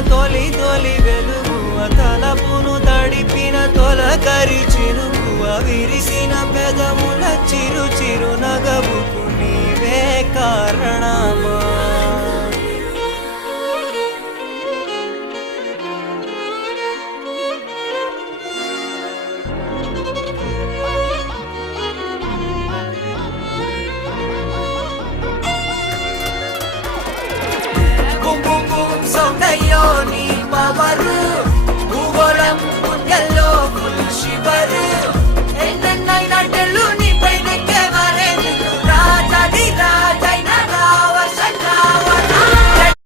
తొలి తొలి వెలుగువ తలపును తడిపిన తొలకరి చినుకువ విరిసిన పెదముల చిరు చిరు నగవుకు నీవే కారణమా.